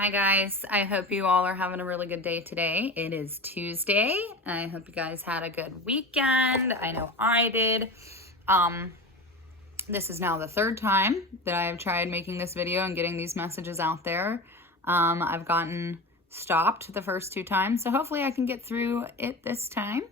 Hi guys, I hope you all are having a really good day today. It is Tuesday. I hope you guys had a good weekend. I know I did. This is now the third time that I have tried making this video and getting these messages out there. I've gotten stopped the first two times, so hopefully I can get through it this time.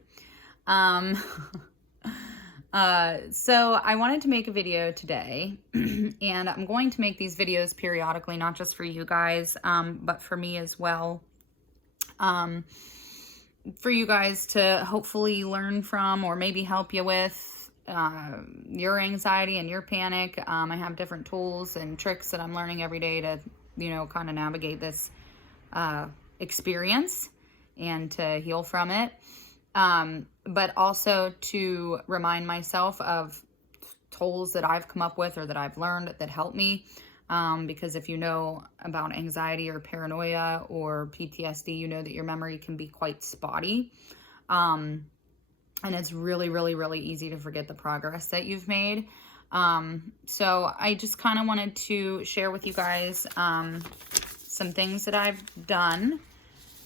So I wanted to make a video today and I'm going to make these videos periodically, not just for you guys, but for me as well. For you guys to hopefully learn from or maybe help you with your anxiety and your panic. I have different tools and tricks that I'm learning every day to, kind of navigate this experience and to heal from it. But also to remind myself of tools that I've come up with or that I've learned that help me. Because if you know about anxiety or paranoia or PTSD, you know that your memory can be quite spotty. And it's really, really, really easy to forget the progress that you've made. So I just kind of wanted to share with you guys, some things that I've done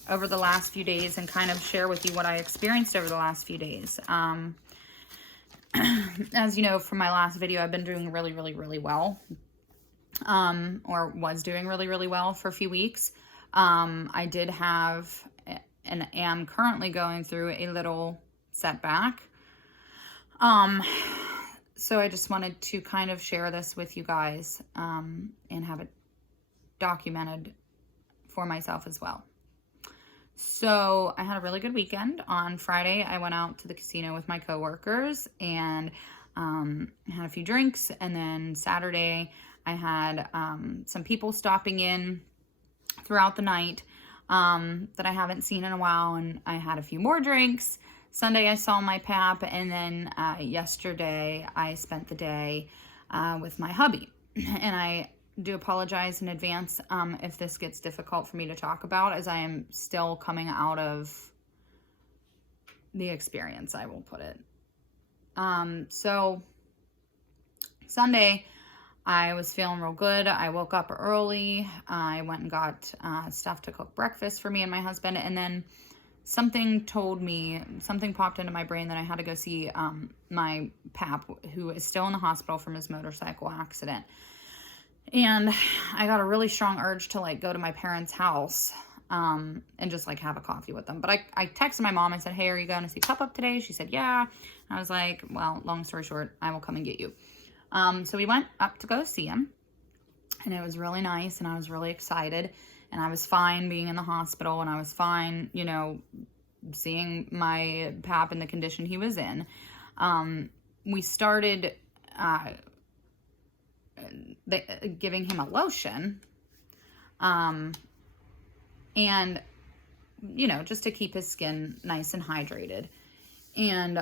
over the last few days and kind of share with you what I experienced over the last few days. As you know from my last video, I've been doing really, really, really well, or was doing really, really well for a few weeks. I did have and am currently going through a little setback. So I just wanted to kind of share this with you guys, and have it documented for myself as well. So I had a really good weekend. On Friday, I went out to the casino with my coworkers and had a few drinks. And then Saturday, I had some people stopping in throughout the night that I haven't seen in a while. And I had a few more drinks. Sunday, I saw my pap. And then yesterday, I spent the day with my hubby. And I do apologize in advance if this gets difficult for me to talk about, as I am still coming out of the experience, I will put it. So Sunday, I was feeling real good. I woke up early. I went and got stuff to cook breakfast for me and my husband, and then something popped into my brain that I had to go see my pap, who is still in the hospital from his motorcycle accident. And I got a really strong urge to go to my parents' house and just have a coffee with them. But I texted my mom. I said, hey, are you going to see Pop-Up today? She said, yeah. And I was like, well, long story short, I will come and get you. So we went up to go see him. And it was really nice. And I was really excited. And I was fine being in the hospital. And I was fine, seeing my pap in the condition he was in. We started giving him a lotion, and just to keep his skin nice and hydrated. And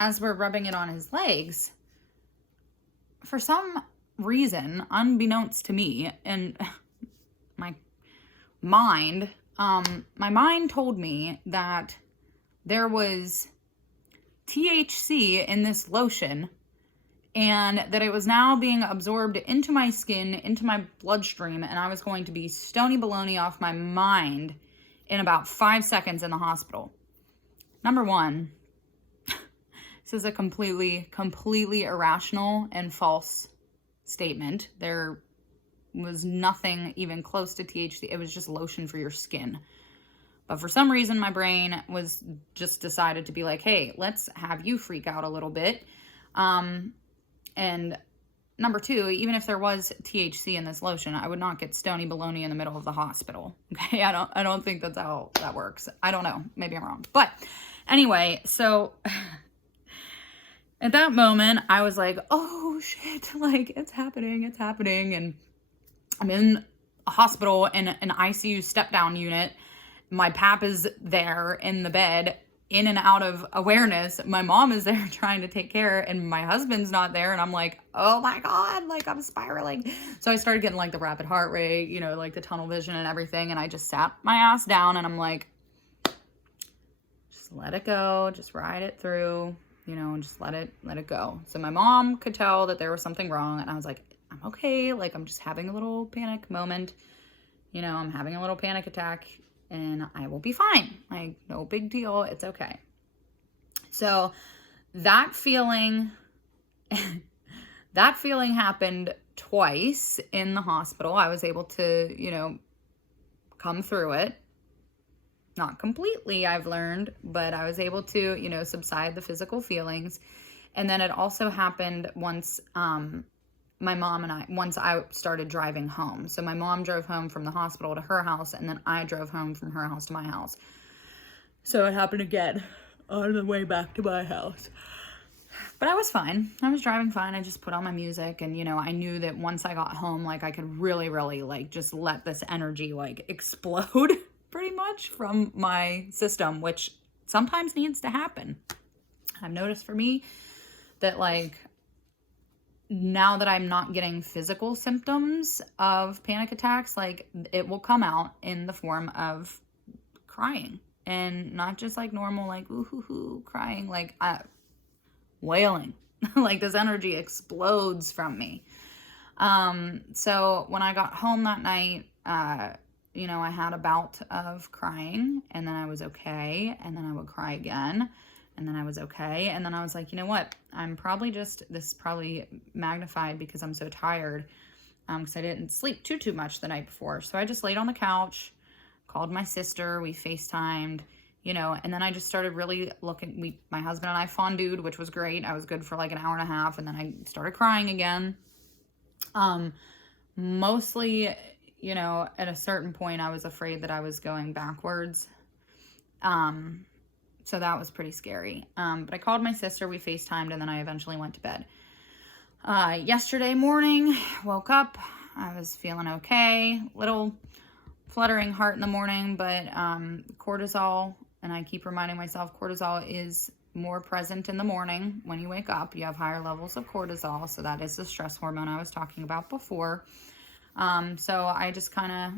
as we're rubbing it on his legs, for some reason unbeknownst to me and my mind told me that there was THC in this lotion, and that it was now being absorbed into my skin, into my bloodstream, and I was going to be stony baloney off my mind in about 5 seconds in the hospital. Number one, this is a completely irrational and false statement. There was nothing even close to THC. It was just lotion for your skin. But for some reason, my brain was just decided to be like, hey, let's have you freak out a little bit. And number two, even if there was THC in this lotion, I would not get stony baloney in the middle of the hospital. Okay, I don't think that's how that works. I don't know. Maybe I'm wrong. But anyway, so at that moment, I was like, oh shit, it's happening. And I'm in a hospital in an ICU step-down unit. My pap is there in the bed, in and out of awareness. My mom is there trying to take care, and my husband's not there. And I'm like, oh my God, I'm spiraling. So I started getting the rapid heart rate, the tunnel vision and everything. And I just sat my ass down and I'm like, just let it go. Just ride it through, and just let it go. So my mom could tell that there was something wrong. And I was like, I'm okay. I'm just having a little panic moment. I'm having a little panic attack and I will be fine. Like, no big deal. It's okay. So that feeling, that feeling happened twice in the hospital. I was able to, come through it. Not completely, I've learned, but I was able to, subside the physical feelings. And then it also happened once, once I started driving home. So my mom drove home from the hospital to her house, and then I drove home from her house to my house. So it happened again on the way back to my house. But I was fine. I was driving fine. I just put on my music, and, I knew that once I got home, like, I could really, really, like, just let this energy, like, explode pretty much from my system, which sometimes needs to happen. I've noticed for me that, like, now that I'm not getting physical symptoms of panic attacks, like, it will come out in the form of crying, and not just like normal, like, ooh, hoo, hoo, crying, like, wailing. Like, this energy explodes from me. So when I got home that night, I had a bout of crying, and then I was okay, and then I would cry again, and then I was okay, and then I was like, you know what, this is probably magnified because I'm so tired, because I didn't sleep too much the night before. So I just laid on the couch, called my sister, we FaceTimed, and then I just started really looking. My husband and I fondued, which was great. I was good for like an hour and a half, and then I started crying again. Mostly, at a certain point, I was afraid that I was going backwards. So that was pretty scary. But I called my sister, we FaceTimed, and then I eventually went to bed. Yesterday morning, woke up, I was feeling okay, little fluttering heart in the morning, but cortisol, and I keep reminding myself, cortisol is more present in the morning. When you wake up, you have higher levels of cortisol, so that is the stress hormone I was talking about before. So I just kind of,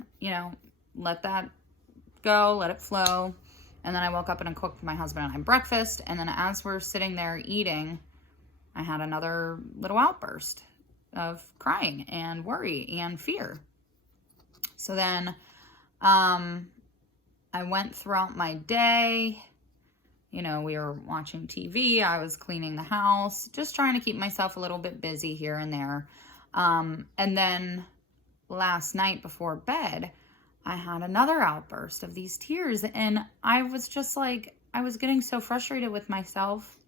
let that go, let it flow. And then I woke up and I cooked my husband and I breakfast. And then as we're sitting there eating, I had another little outburst of crying and worry and fear. So then I went throughout my day. We were watching TV. I was cleaning the house, just trying to keep myself a little bit busy here and there. And then last night before bed, I had another outburst of these tears, and I was just like, I was getting so frustrated with myself,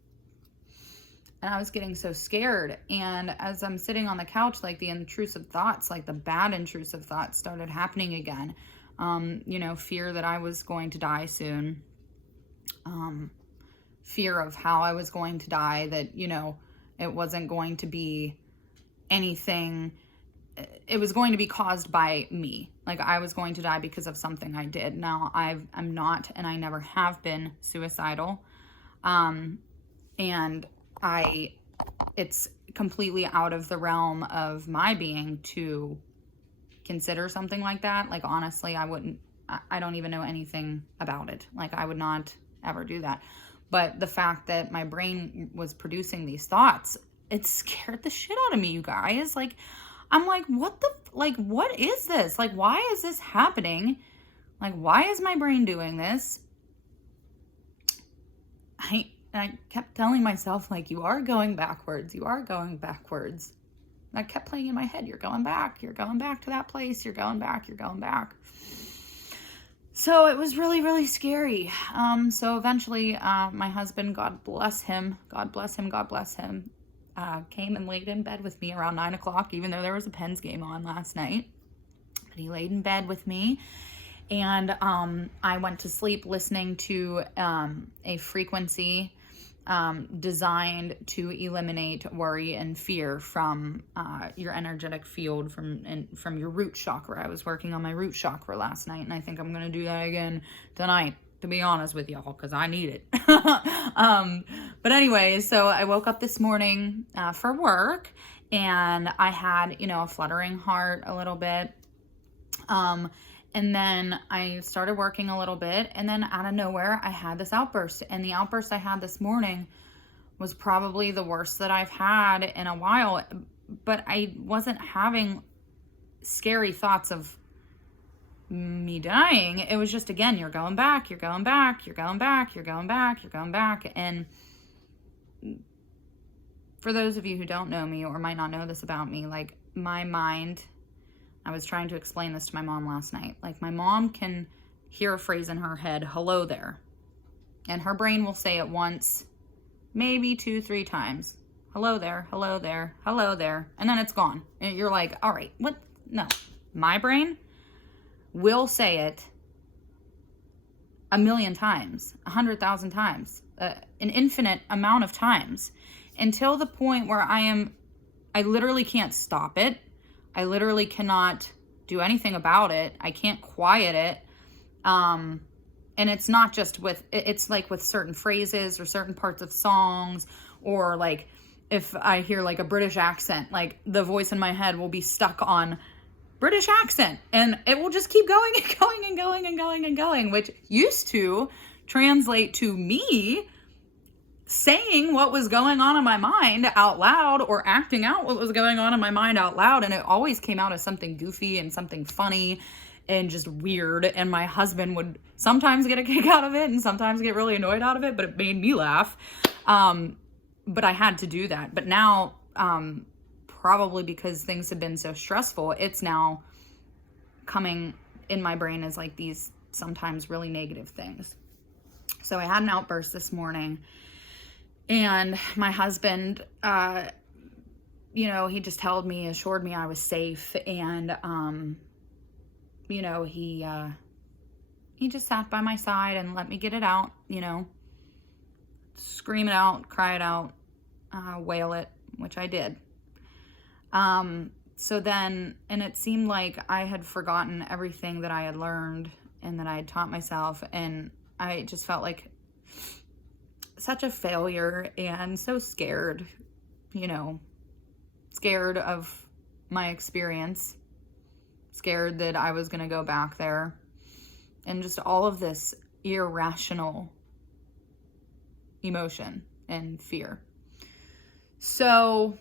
and I was getting so scared. And as I'm sitting on the couch, like, the intrusive thoughts, like the bad intrusive thoughts started happening again. Fear that I was going to die soon. Fear of how I was going to die, that, it wasn't going to be anything. It was going to be caused by me. Like, I was going to die because of something I did. Now, I'm not, and I never have been suicidal. And it's completely out of the realm of my being to consider something like that. Like, honestly, I don't even know anything about it. Like, I would not ever do that. But the fact that my brain was producing these thoughts, it scared the shit out of me, you guys. Like, I'm like, what is this? Like, why is this happening? Like, why is my brain doing this? I kept telling myself, like, you are going backwards. You are going backwards. And I kept playing in my head, you're going back. You're going back to that place. You're going back. You're going back. So it was really, really scary. So eventually, my husband, God bless him, came and laid in bed with me around 9 o'clock, even though there was a Pens game on last night. But he laid in bed with me, and I went to sleep listening to a frequency designed to eliminate worry and fear from your energetic field, from your root chakra. I was working on my root chakra last night, and I think I'm going to do that again tonight, to be honest with y'all, because I need it. But anyways, so I woke up this morning for work, and I had, a fluttering heart a little bit. And then I started working a little bit, and then out of nowhere, I had this outburst. And the outburst I had this morning was probably the worst that I've had in a while. But I wasn't having scary thoughts of me dying. It was just, again, you're going back, you're going back, you're going back, you're going back, you're going back. And for those of you who don't know me or might not know this about me, like my mind, I was trying to explain this to my mom last night. Like my mom can hear a phrase in her head, hello there. And her brain will say it once, maybe 2-3 times. Hello there, hello there, hello there. And then it's gone. And you're like, all right, what? No. My brain will say it 1,000,000 times, 100,000 times, an infinite amount of times, until the point where I literally can't stop it. I literally cannot do anything about it. I can't quiet it. And it's not just it's like with certain phrases or certain parts of songs, or like if I hear like a British accent, like the voice in my head will be stuck on British accent, and it will just keep going and going and going and going and going, which used to translate to me saying what was going on in my mind out loud, or acting out what was going on in my mind out loud. And it always came out as something goofy and something funny and just weird. And my husband would sometimes get a kick out of it and sometimes get really annoyed out of it, but it made me laugh. But I had to do that. But now, probably because things have been so stressful, it's now coming in my brain as like these sometimes really negative things. So I had an outburst this morning, and my husband, he just assured me I was safe. And, he just sat by my side and let me get it out, scream it out, cry it out, wail it, which I did. So then, and it seemed like I had forgotten everything that I had learned and that I had taught myself. And I just felt like such a failure and so scared, scared of my experience, scared that I was going to go back there, and just all of this irrational emotion and fear. So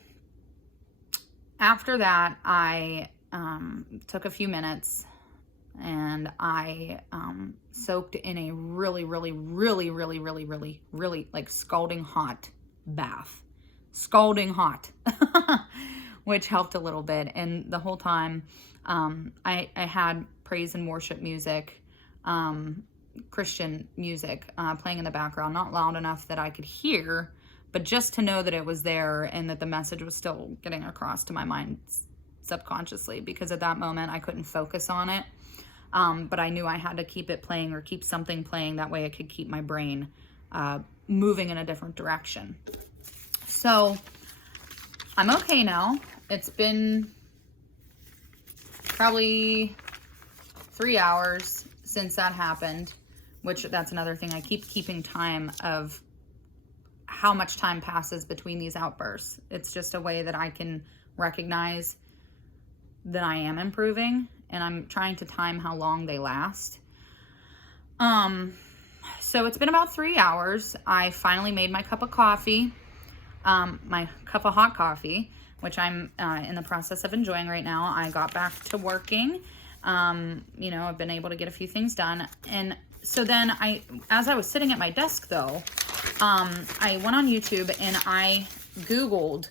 after that, I took a few minutes and I soaked in a really, really, really, really, really, really, really like scalding hot bath. Scalding hot, which helped a little bit. And the whole time I had praise and worship music, Christian music playing in the background, not loud enough that I could hear, but just to know that it was there and that the message was still getting across to my mind subconsciously, because at that moment I couldn't focus on it. But I knew I had to keep it playing or keep something playing. That way I could keep my brain moving in a different direction. So I'm okay now. It's been probably 3 hours since that happened, which that's another thing. I keep keeping time of how much time passes between these outbursts. It's just a way that I can recognize that I am improving, and I'm trying to time how long they last. So it's been about 3 hours. I finally made my cup of coffee, my cup of hot coffee, which I'm in the process of enjoying right now. I got back to working. I've been able to get a few things done. And so then as I was sitting at my desk though, I went on YouTube and I Googled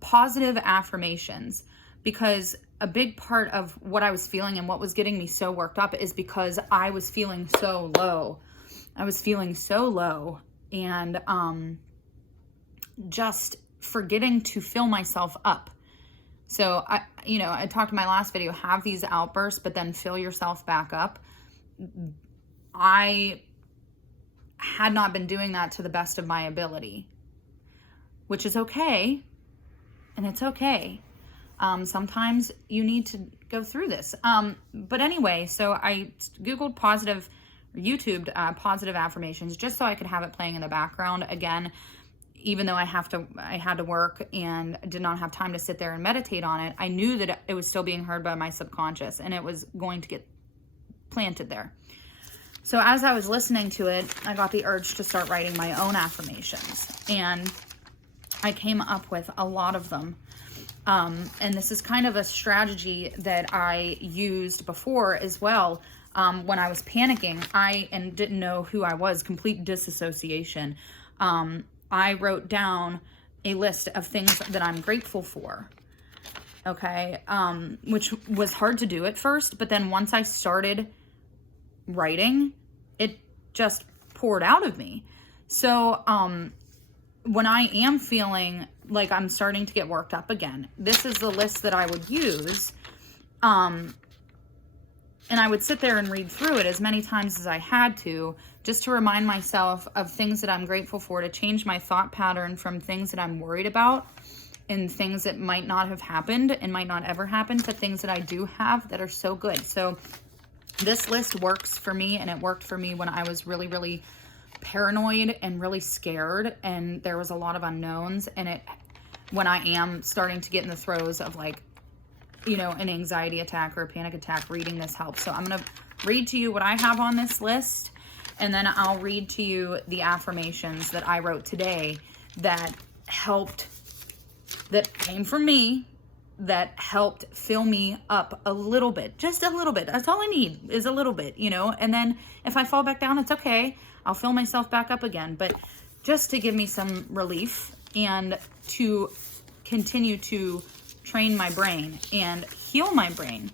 positive affirmations, because a big part of what I was feeling and what was getting me so worked up is because I was feeling so low. And just forgetting to fill myself up. So I talked in my last video, have these outbursts, but then fill yourself back up. I had not been doing that to the best of my ability, which is okay. And it's okay. Sometimes you need to go through this. But anyway, so I Googled YouTubed positive affirmations just so I could have it playing in the background. Again, even though I had to work and did not have time to sit there and meditate on it, I knew that it was still being heard by my subconscious and it was going to get planted there. So as I was listening to it, I got the urge to start writing my own affirmations, and I came up with a lot of them. And this is kind of a strategy that I used before as well. When I was panicking, and didn't know who I was, complete disassociation. I wrote down a list of things that I'm grateful for. Okay. Which was hard to do at first, but then once I started writing, it just poured out of me. So, when I am feeling like I'm starting to get worked up again, this is the list that I would use. And I would sit there and read through it as many times as I had to, just to remind myself of things that I'm grateful for, to change my thought pattern from things that I'm worried about and things that might not have happened and might not ever happen, to things that I do have that are so good. So this list works for me, and it worked for me when I was really, really paranoid and really scared, and there was a lot of unknowns. And when I am starting to get in the throes of, like, you know, an anxiety attack or a panic attack, reading this helps. So I'm going to read to you what I have on this list, and then I'll read to you the affirmations that I wrote today that helped, that came from me, that helped fill me up a little bit, just a little bit. That's all I need, is a little bit, you know, and then if I fall back down, it's okay. I'll fill myself back up again, but just to give me some relief and to continue to train my brain and heal my brain.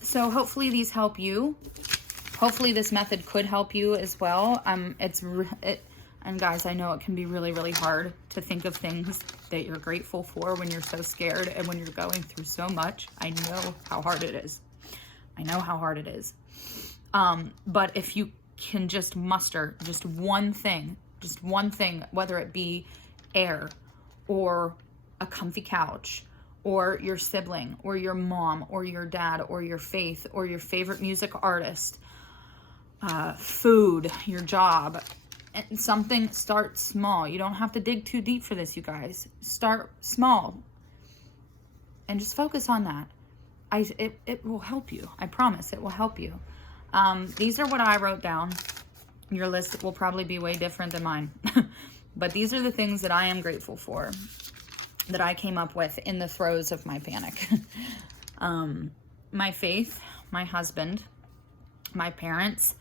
So hopefully these help you. Hopefully this method could help you as well. And guys, I know it can be really, really hard to think of things that you're grateful for when you're so scared and when you're going through so much. I know how hard it is. I know how hard it is. But if you can just muster just one thing, whether it be air or a comfy couch or your sibling or your mom or your dad or your faith or your favorite music artist, food, your job, and something, start small. You don't have to dig too deep for this, you guys. Start small and just focus on that. It will help you. I promise it will help you. These are what I wrote down. Your list will probably be way different than mine. But these are the things that I am grateful for, that I came up with in the throes of my panic. My faith, my husband, my parents,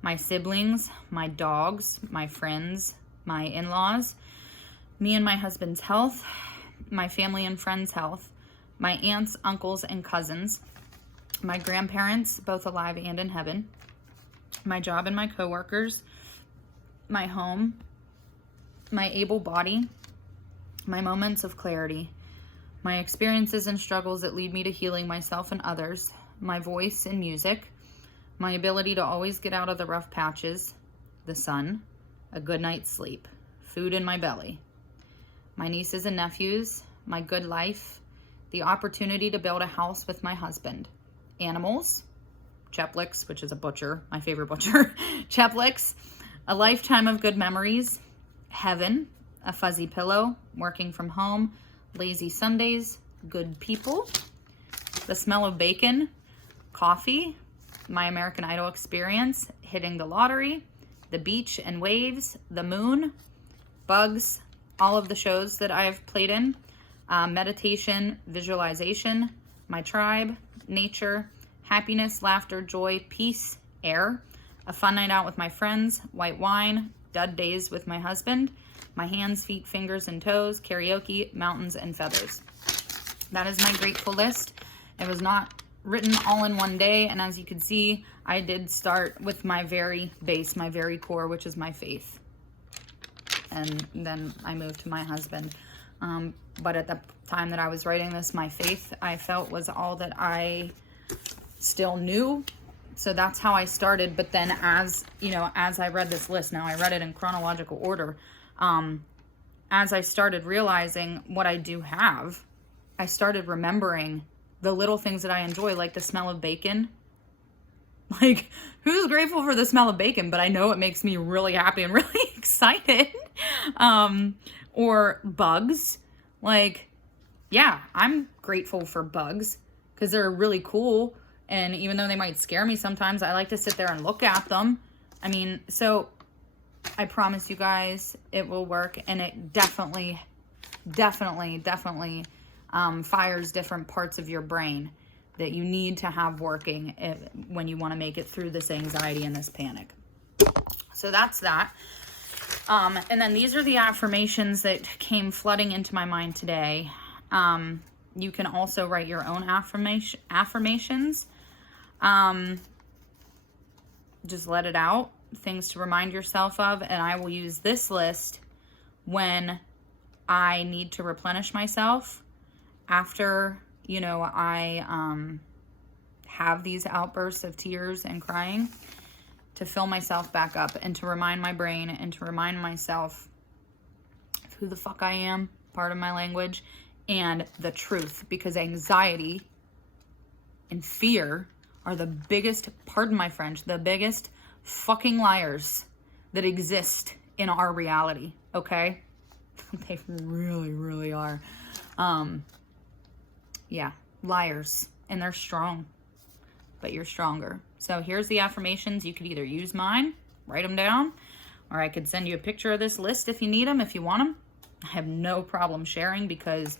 my siblings, my dogs, my friends, my in-laws, me and my husband's health, my family and friends' health, my aunts, uncles, and cousins, my grandparents, both alive and in heaven, my job and my coworkers, my home, my able body, my moments of clarity, my experiences and struggles that lead me to healing myself and others, my voice and music, my ability to always get out of the rough patches, the sun, a good night's sleep, food in my belly, my nieces and nephews, my good life, the opportunity to build a house with my husband, animals, Cheplix, which is a butcher, my favorite butcher, Cheplix, a lifetime of good memories, heaven, a fuzzy pillow, working from home, lazy Sundays, good people, the smell of bacon, coffee, my American Idol experience, hitting the lottery, the beach and waves, the moon, bugs, all of the shows that I've played in, meditation, visualization, my tribe, nature, happiness, laughter, joy, peace, air, a fun night out with my friends, white wine, dud days with my husband, my hands, feet, fingers, and toes, karaoke, mountains, and feathers. That is my grateful list. It was not written all in one day, and as you can see, I did start with my very base, my very core, which is my faith. And then I moved to my husband. But at the time that I was writing this, my faith, I felt, was all that I still knew. So that's how I started. But then as I read this list, now I read it in chronological order. As I started realizing what I do have, I started remembering the little things that I enjoy, like the smell of bacon. Like, who's grateful for the smell of bacon? But I know it makes me really happy and really excited. Or bugs. Like, yeah, I'm grateful for bugs because they're really cool. And even though they might scare me sometimes, I like to sit there and look at them. I mean, so I promise you guys it will work. And it definitely definitely fires different parts of your brain that you need to have working when you want to make it through this anxiety and this panic. So that's that. And then these are the affirmations that came flooding into my mind today. You can also write your own affirmations. Just let it out. Things to remind yourself of. And I will use this list when I need to replenish myself after, I have these outbursts of tears and crying, to fill myself back up and to remind my brain and to remind myself of who the fuck I am, part of my language, and the truth. Because anxiety and fear are the biggest, pardon my French, the biggest fucking liars that exist in our reality, okay? They really are. Yeah, liars. And they're strong, but you're stronger. So here's the affirmations. You could either use mine, write them down, or I could send you a picture of this list if you need them, if you want them. I have no problem sharing, because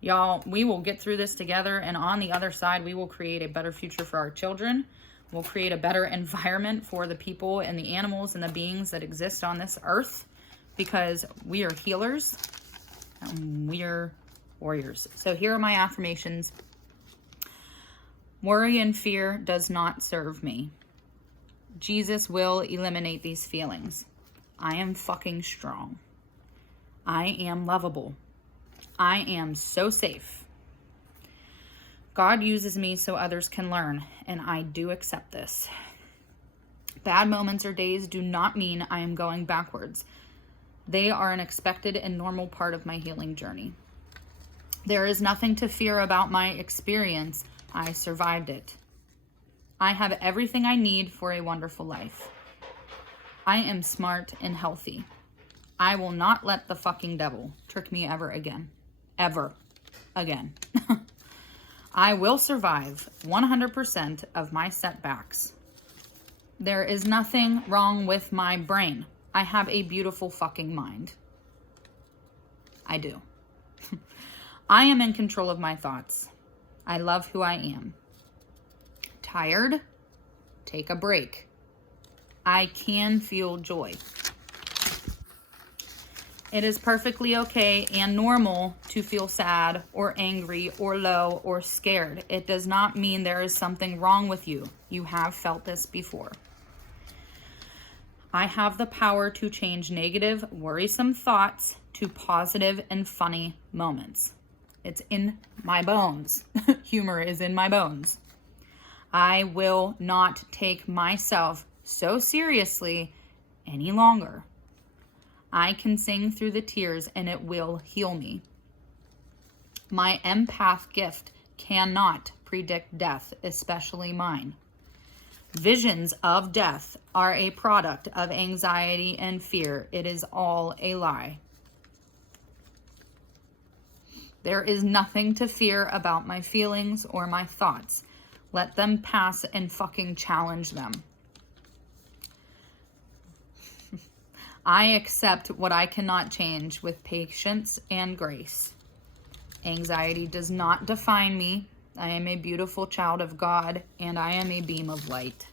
y'all, we will get through this together, and on the other side, we will create a better future for our children. We'll create a better environment for the people and the animals and the beings that exist on this earth, because we are healers and we are warriors. So here are my affirmations. Worry and fear does not serve me. Jesus will eliminate these feelings. I am fucking strong. I am lovable. I am so safe. God uses me so others can learn, and I do accept this. Bad moments or days do not mean I am going backwards. They are an expected and normal part of my healing journey. There is nothing to fear about my experience. I survived it. I have everything I need for a wonderful life. I am smart and healthy. I will not let the fucking devil trick me ever again. Ever again. I will survive 100% of my setbacks. There is nothing wrong with my brain. I have a beautiful fucking mind. I do. I am in control of my thoughts. I love who I am. Tired? Take a break. I can feel joy. It is perfectly okay and normal to feel sad or angry or low or scared. It does not mean there is something wrong with you. You have felt this before. I have the power to change negative, worrisome thoughts to positive and funny moments. It's in my bones. Humor is in my bones. I will not take myself so seriously any longer. I can sing through the tears and it will heal me. My empath gift cannot predict death, especially mine. Visions of death are a product of anxiety and fear. It is all a lie. There is nothing to fear about my feelings or my thoughts. Let them pass and fucking challenge them. I accept what I cannot change with patience and grace. Anxiety does not define me. I am a beautiful child of God, and I am a beam of light.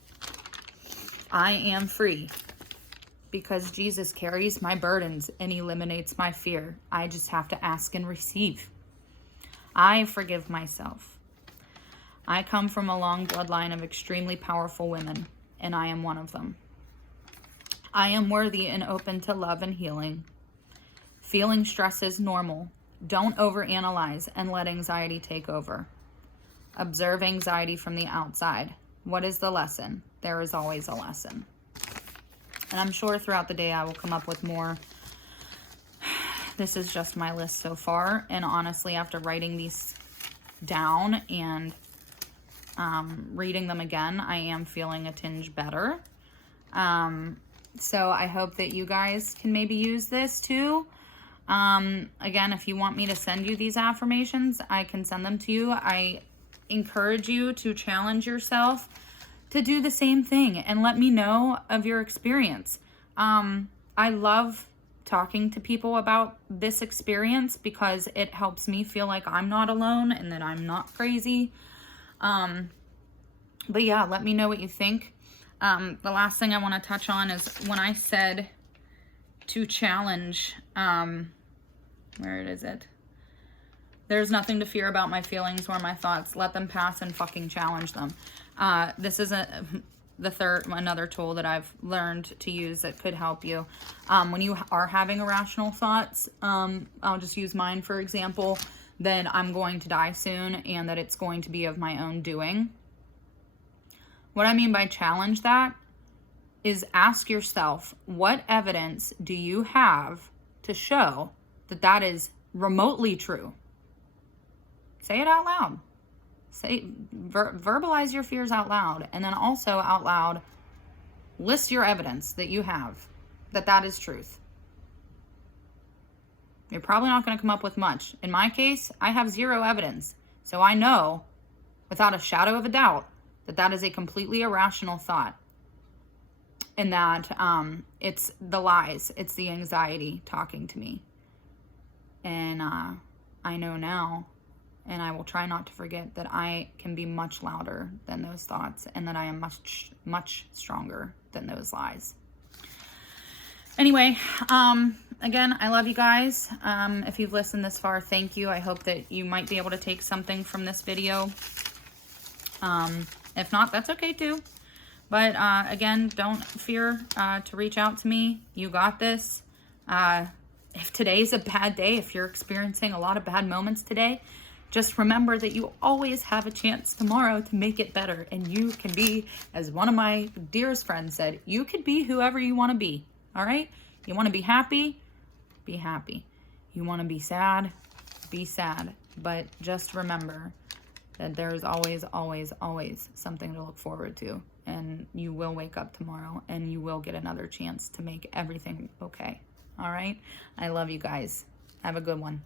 I am free because Jesus carries my burdens and eliminates my fear. I just have to ask and receive. I forgive myself. I come from a long bloodline of extremely powerful women, and I am one of them. I am worthy and open to love and healing. Feeling stress is normal. Don't overanalyze and let anxiety take over. Observe anxiety from the outside. What is the lesson? There is always a lesson. And I'm sure throughout the day I will come up with more. This is just my list so far. And honestly, after writing these down and reading them again, I am feeling a tinge better. So I hope that you guys can maybe use this too. Again, if you want me to send you these affirmations, I can send them to you. I encourage you to challenge yourself to do the same thing and let me know of your experience. I love talking to people about this experience because it helps me feel like I'm not alone and that I'm not crazy. But yeah, let me know what you think. The last thing I want to touch on is when I said to challenge, where is it? There's nothing to fear about my feelings or my thoughts. Let them pass and fucking challenge them. This is another tool that I've learned to use that could help you. When you are having irrational thoughts, I'll just use mine for example, that I'm going to die soon and that it's going to be of my own doing. What I mean by challenge that is ask yourself, what evidence do you have to show that that is remotely true? Say it out loud. Verbalize your fears out loud, and then also out loud list your evidence that you have that that is truth. You're probably not going to come up with much. In my case, I have zero evidence, so I know without a shadow of a doubt that that is a completely irrational thought, and that it's the lies, it's the anxiety talking to me. And I know now, and I will try not to forget, that I can be much louder than those thoughts, and that I am much, much stronger than those lies. Anyway, again, I love you guys. If you've listened this far, thank you. I hope that you might be able to take something from this video. If not, that's okay too. But again, don't fear to reach out to me. You got this. If today's a bad day, if you're experiencing a lot of bad moments today, just remember that you always have a chance tomorrow to make it better. And you can be, as one of my dearest friends said, you could be whoever you want to be. All right? You want to be happy? Be happy. You want to be sad? Be sad. But just remember that there's always, always, always something to look forward to. And you will wake up tomorrow and you will get another chance to make everything okay. All right? I love you guys. Have a good one.